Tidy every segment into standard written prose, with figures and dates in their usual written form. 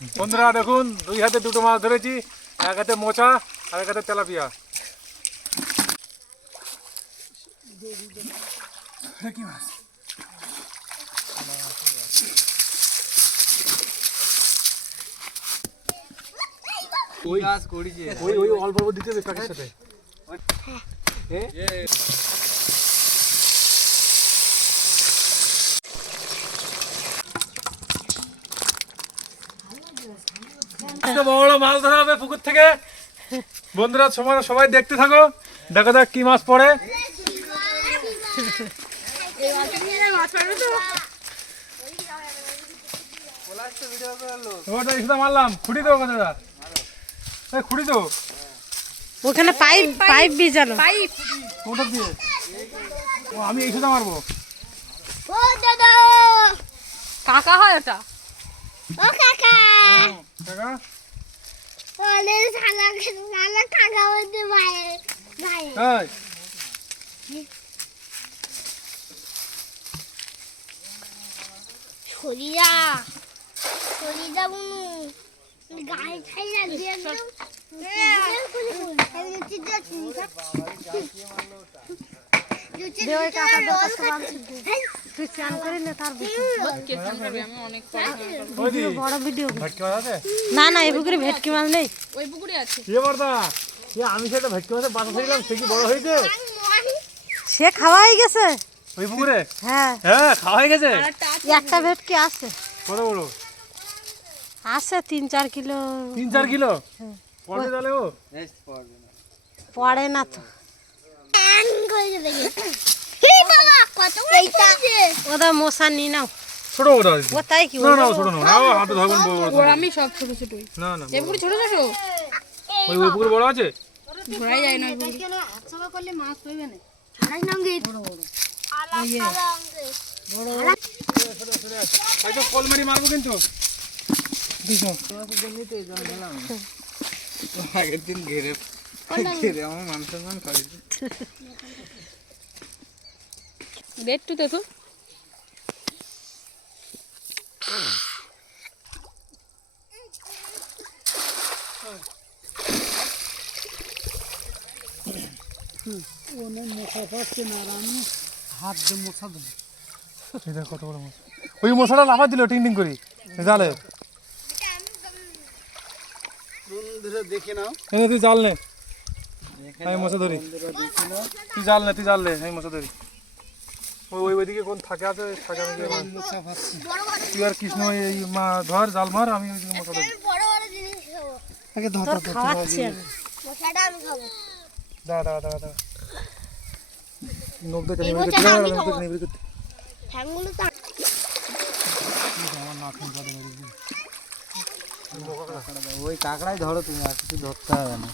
বন্ধুরা দেখুন, দুই হাতে দুটো মাছ ধরেছি, এক হাতে মোচা আর এক হাতে তেলাপিয়া। কি মাছ? ওই মাছ করেছে, ওই ওই অল্প অল্প দিতে হবে কাকের সাথে। বড় মাছ ধরা হবে পুকুর থেকে। বন্ধুরা সবাই দেখতে থাকো, দেখা যাক কি মাছ পড়ে। মারলাম খুঁড়ি দেবো দাদা, খুঁড়ি দেবো ওখানে পাইপ পাইপ বিজানো পাইপ ওটা দিয়ে। ও আমি এই সুদা মারবো। ও দাদা কাকা হয় ওটা। ও কাকা কাকা ওরে শালা কাকা বলতে ভাই ভাই এই ছড়িয়া ছড়িয়া বুনু গায়ে ছাইরা দিয়ে না না এই পুকুরে ভেটকি মাছ নেই, ওই পুকুরে আছে। আমি সেটা ভেটকি মাছের বাসা ছিলাম, সে কি বড় হয়েছে? সে খাওয়া হয়ে গেছে ওই পুকুরে? হ্যাঁ হ্যাঁ খাওয়া হয়ে গেছে। একটা ভেটকি আছে, কত বড় আছে 3-4 কিলো। 3-4 কিলো পড়বে তাহলে? ও পড়ে না তো, ওটা মশা নি নাও। ছোট ওটা ও তাই কি? না না ছোট না, ও হাতে ধরবেন বড় বড়। আমি সব ছোট ছোটই। না না এই পুকুরে ছোট ছোট ওই ওই পুকুরে বড় আছে, ধরাই যায় না। করলে মাছ পাইবে না। হয়তো কলমারি মারবো কিন্তু। আগের দিন ঘেরে ঘেরে আমার মাংস মান খাই। রেড টু দেখো। হাত দিয়ে মশা ধরে কত বড় মাছ। ওই মশাটা লাফা দিল টিং টিং করে জালে। দেখে নাও, এনে তুই জাল নে, আমি মশা ধরি। তুই জাল নে, তুই জাল নে, আমি মশা ধরি। ওই ওইদিকে কোন থাকে আছে, থাকে আমি তুই আর কৃষ্ণ এই মা ধর জাল মার, আমি ওইদিকে মশা ধরি। বড় বড় জিনিস খাবো। আগে ধর তোর খাওয়াচ্ছি আমি। মশাটা আমি খাবো। দাঁড়া দাঁড়া দাঁড়া নখ দেখে নিবি করতে, দাঁড়া নখ দেখে নিবি করতে। ঠ্যাংগুলো তো আমার নাক মুখ বাদে মেরে দিবি। ওই কাঁকড়াই ধরো তুমি, আর কিছু ধরতে হবে না।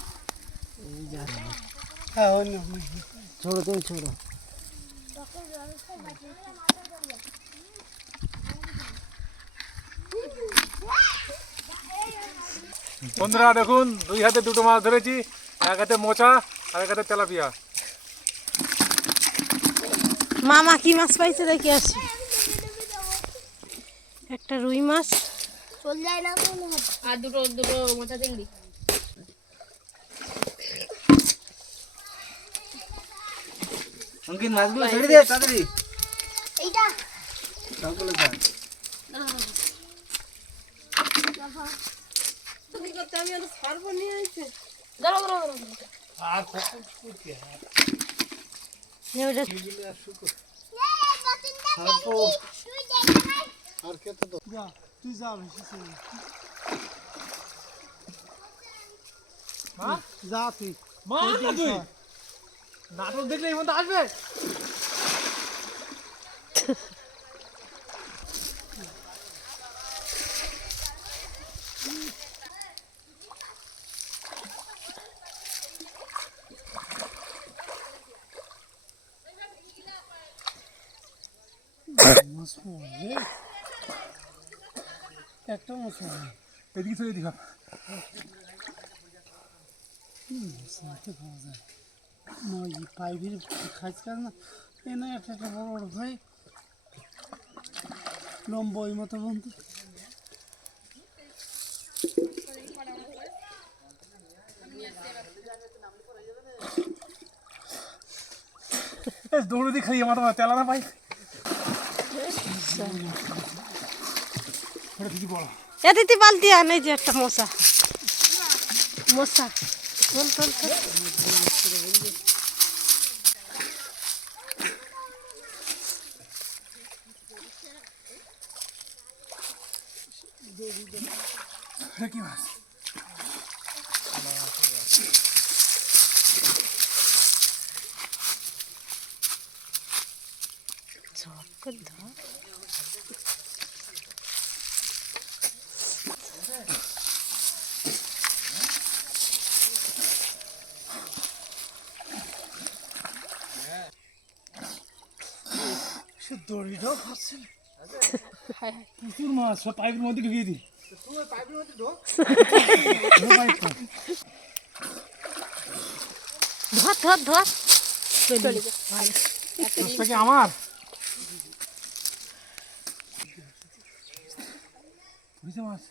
ছোড়ো তুমি ছোড়ো। বন্ধুরা দেখুন, দুই হাতে দুটো মাছ ধরেছি, এক হাতে মোচা আর এক হাতে তেলাপিয়া। মামা কি মাছ পাইছে দেখে আসি। একটা রুই মাছ, চল যায় না আর দুটো দুটো মোচা চিংড়ি। অঙ্কিত মাছগুলো ছেড়ে দিয়ে তাড়াতাড়ি এইটা সবগুলো ধর। ধরো ধরো ধরো। আর তুই যা বেশি যা, তুই তুই নাটক দেখলে এই মধ্যে আসবে। একটা মশা এদিকে চলে দিবা। পাইপের খাইছিলাম না, এনে একটা একটা বড় বড় ভাই লম্বা ওই মতো বন্ধু দৌড়ে দিয়ে খাইয়ে মাথা তেলা না পাই এ দিদি বালতি আন, এই যে একটা মশা মশা চল চল চল। কি মাছ ঝপ করে ধর। সে দড়িটাও খাচ্ছে প্রচুর মাছ সব পাইপের মধ্যে ঢুকিয়ে দিই ধর ধর ধর। মাছটা কি আমার বুঝছে মাছ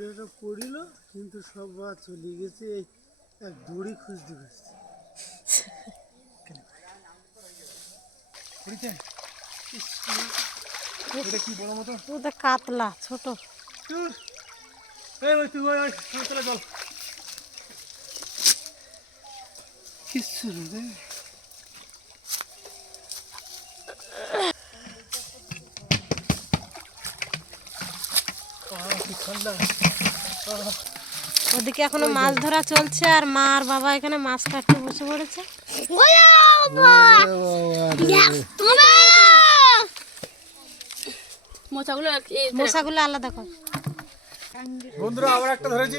দুটো পড়িল কিন্তু সব মাছ চলে গেছে, এই এক দড়ি খুঁজতে খুঁজতে। পড়েছে এটা কি বড় মতো ওটা কাতলা ছোট। এই ওই তুই ওই ওই চলে চল কিচ্ছু রে ঠান্ডা ওদিকে এখনো মাছ ধরা চলছে আর মা আর বাবা এখানে মাছ কাটতে বসে পড়েছে। মোচাগুলো মশাগুলো আলাদা কর। বন্ধুরা আবার একটা ধরেছি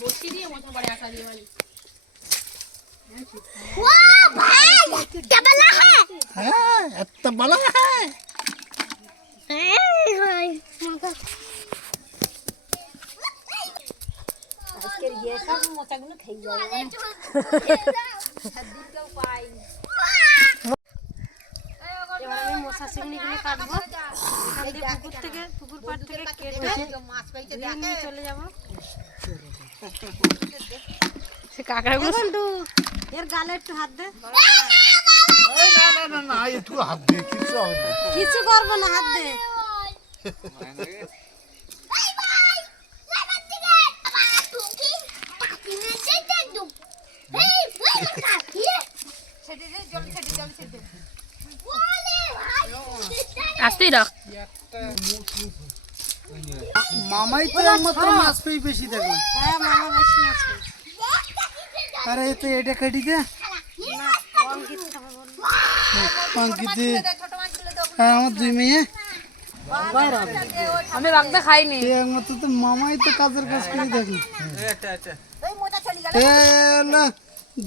বসি দিয়ে মোচা পড়ে একা দিয়ে বালি। হ্যাঁ এত বলা হ্যাঁ এবার আমি মশা চিংড়িগুলো কাটবো। এখান দিয়ে পুকুর পাড় থেকে কেটে ধুয়ে নিয়ে চলে যাবো। সে কাঁকড়াগুলো বন্ধু এর গালে একটু হাত দে। না একটু হাত দিয়ে কিচ্ছু হবে না। কিছু করবো না, হাত দে। আসতেই রাখ। মামাই তো একমাত্র মাছ পেয়ে বেশি দেখলাম। হ্যাঁ মামা বেশি মাছ পেয়েছে। আরে তো এটা কেটে দে না অঙ্কিত খাবে বললো। অঙ্কিতে আর আমার দুই মেয়ে আমি রাখতে খাইনি। এই একমাত্র তো মামাই তো কাজের কাজ করে দেখলাম। না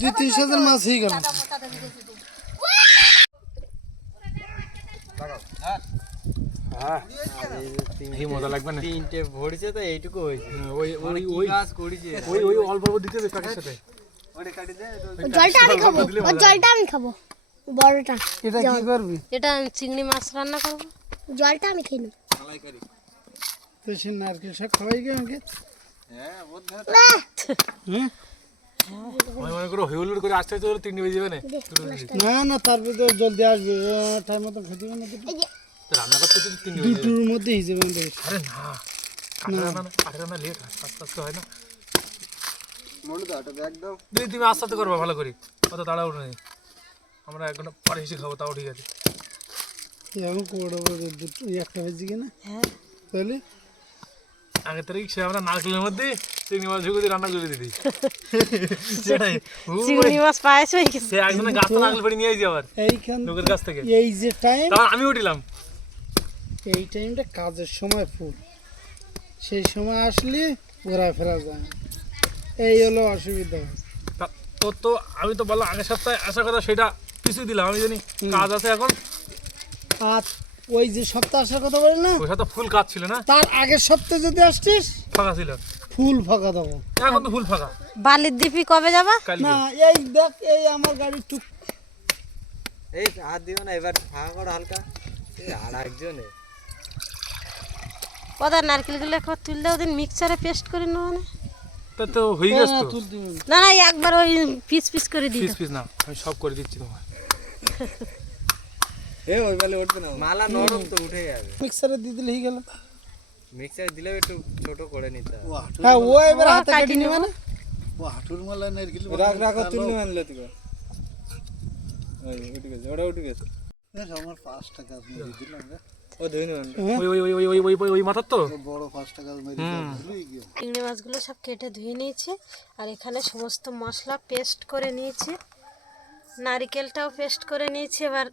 2-3 হাজার মাছ হয়ে গেল। এই মজা লাগবে না তিনটে ভরছে তো এইটুকু হয়েছে ওই ওই ওই কাজ করেছে ওই ওই অল্প অল্প দিতে হবে কাকের সাথে ওটা কাটি দে জলটা আমি খাবো, ওর জলটা আমি খাবো, বড়টা। এটা কি করবি? এটা আমি চিংড়ি মাছ রান্না করবো। জলটা আমি খেয়ে নেব। মালাইকারি তো সে নারকেল শাক খাওয়াই গে আমাকে। হ্যাঁ বহুত হ্যাঁ মনে মনে করে হইহুল্লোড় করে আসতে আসতে 3 বেজে যাবে না না না তারপরে তো জলদি আসবে, টাইম মতো খেতে হবে না। রান্না করতে তো 3 বেজে যাবে দুটোর মধ্যে হিসেবে আমাদের। আরে না কাটরা না লেট আস্তে আস্তে হয় না মনে দাও একটা ব্যাগ দাও দিদি তুমি আস্তে আস্তে করবা ভালো করে অত তাড়াহুড়ো নেই আমরা এক ঘন্টা পরে এসে খাবো তাও ঠিক আছে এখন কোড়া দুটো একটা বেজে কিনা হ্যাঁ তাহলে আগে তারিখ সে আমরা নারকেলের মধ্যে চিংড়ি মাছ ঢুকে দিয়ে রান্না করে দিই সেটাই চিংড়ি মাছ পায়েছ হয়ে গেছে। সে একজনের গাছ তো নারকেল পেড়ে নিয়ে যাই আবার এইখান লোকের কাছ থেকে এই যে টাইম, তারপর আমি উঠিলাম এই টাইমটা কাজের সময় ফুল, সেই সময় আসলে ঘোরাফেরা যায়, এই হলো অসুবিধা। তোর তো আমি তো বললাম আগের সপ্তাহে আসার কথা সেটা পিছু দিলাম আমি জানি কাজ আছে এখন আর ওই যে সপ্তাহ আসার কথা বলে না, ওই সাথে ফুল কাজ ছিল না তার আগের সপ্তাহে যদি আসছিস ফাঁকা ছিল ফুল ফাঁকা দেবো। এখন তো ফুল ফাঁকা বালির দ্বীপি কবে যাবা? কালকে না এই দেখ এই আমার গাড়ি টুক এই হাত দিও না এবার ফাঁকা করো হালকা এই আর একজনে ওদের নারকেলগুলো একবার তুললে ওদের মিক্সারে পেস্ট করে নেওয়া না তা তো হয়ে গেছে তো। তুলতে হবে না। না না একবার ওই পিস পিস করে দিই পিস পিস না, আমি সব করে দিচ্ছি তোমার। এ ওই বেলে উঠবে না, মালা নরম তো উঠে যাবে। মিক্সারে দিয়ে দিলে হয়ে গেল। মিক্সারে দিলেও একটু ছোট করে নিতে হবে। হ্যাঁ ও এবার হাতে কাটি কেটে নেবো। নেবে না। ও হাঁটুর মালা নারকেল রাখ রাখো, তুললে আনলে তুই ওই উঠে গেছে, ওটা উঠে গেছে। আমার 5 টাকা মেরে দিলাম রে। ও ধুই না ওই ওই ওই ওই ওই ওই ওই মাথার তো। বড় 5 টাকা মেরে দিলাম, ভুলেই গিয়ে। চিংড়ি মাছগুলো সব কেটে ধুয়ে নিয়েছি আর এখানে সমস্ত মশলা পেস্ট করে নিয়েছি, নারকেলটাও পেস্ট করে নিয়েছি। এবার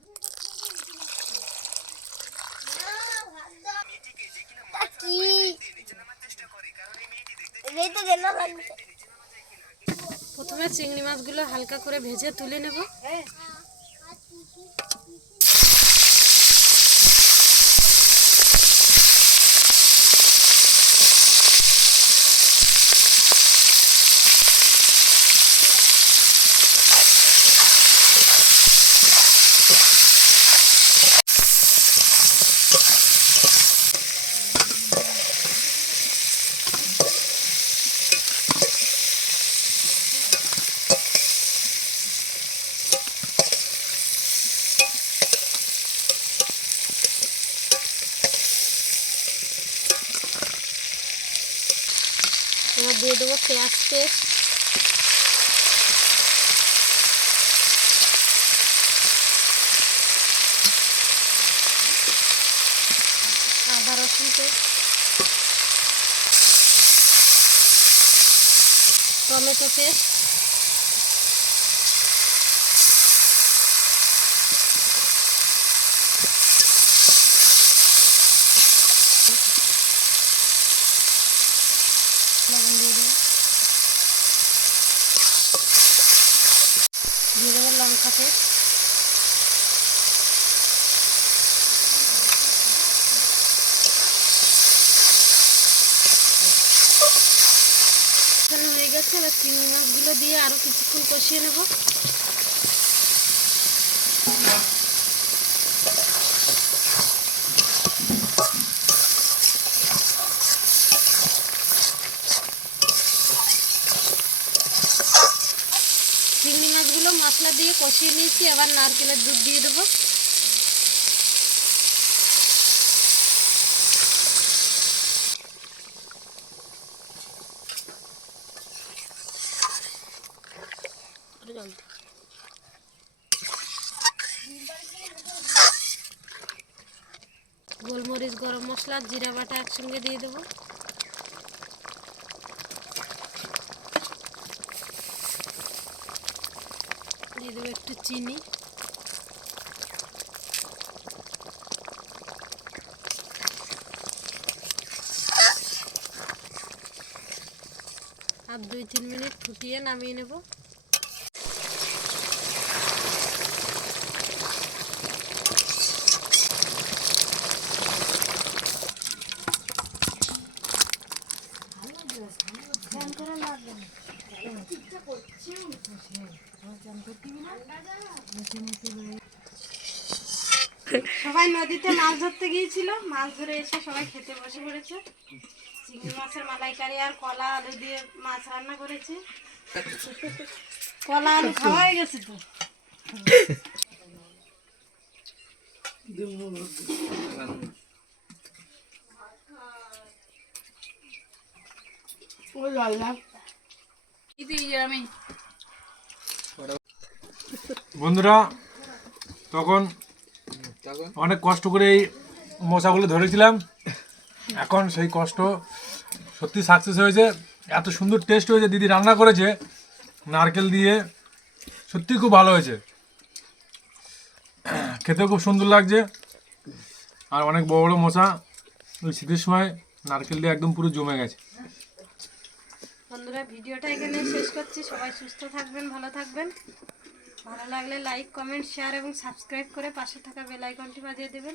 কি এই তো গেল লাগবে। প্রথমে চিংড়ি মাছগুলো হালকা করে ভেজে তুলে নেব। এবার দিয়ে দেবো পেঁয়াজ পেস্ট, আদা রসুন পেস্ট, টমেটো পেস্ট, লবণ দিয়ে দেবো, দিয়ে দেবো লঙ্কা পেস্ট, এখানে হয়ে গেছে। এবার চিংড়ি মাছগুলো দিয়ে আরো কিছুক্ষণ কষিয়ে নেব। চিংড়ি মাছগুলো মশলা দিয়ে কষিয়ে নিয়েছি, এবার নারকেলের দুধ দিয়ে দেবো। গোলমরিচ, গরম মশলা, জিরা বাটা একসঙ্গে দিয়ে দেবো। দিয়ে দেবো একটু চিনি, আর 2-3 মিনিট ফুটিয়ে নামিয়ে নেব। সবাই নদীতে মাছ ধরতে গিয়েছিল, মাছ ধরে এসে সবাই খেতে বসে পড়েছে। চিংড়ি মাছের মালাইকারি আর কলা আলু দিয়ে মাছ রান্না করেছি। কলা আলু খাওয়া হয়ে গেছে তো। আমি বন্ধুরা তখন অনেক কষ্ট করে এই মশাগুলো ধরেছিলাম, এখন সেই কষ্ট সত্যি সাকসেস হয়েছে। এত সুন্দর টেস্ট হয়েছে, দিদি রান্না করেছে নারকেল দিয়ে, সত্যি খুব ভালো হয়েছে, খেতে খুব সুন্দর লাগছে। আর অনেক বড় বড় মশা, ওই শীতের সময় নারকেল দিয়ে একদম পুরো জমে গেছে। বন্ধুরা ভিডিওটা এখানে শেষ করছি। সবাই সুস্থ থাকবেন, ভালো থাকবেন। ভালো লাগলে লাইক, কমেন্ট, শেয়ার এবং সাবস্ক্রাইব করে পাশে থাকা বেল আইকনটি বাজিয়ে দেবেন।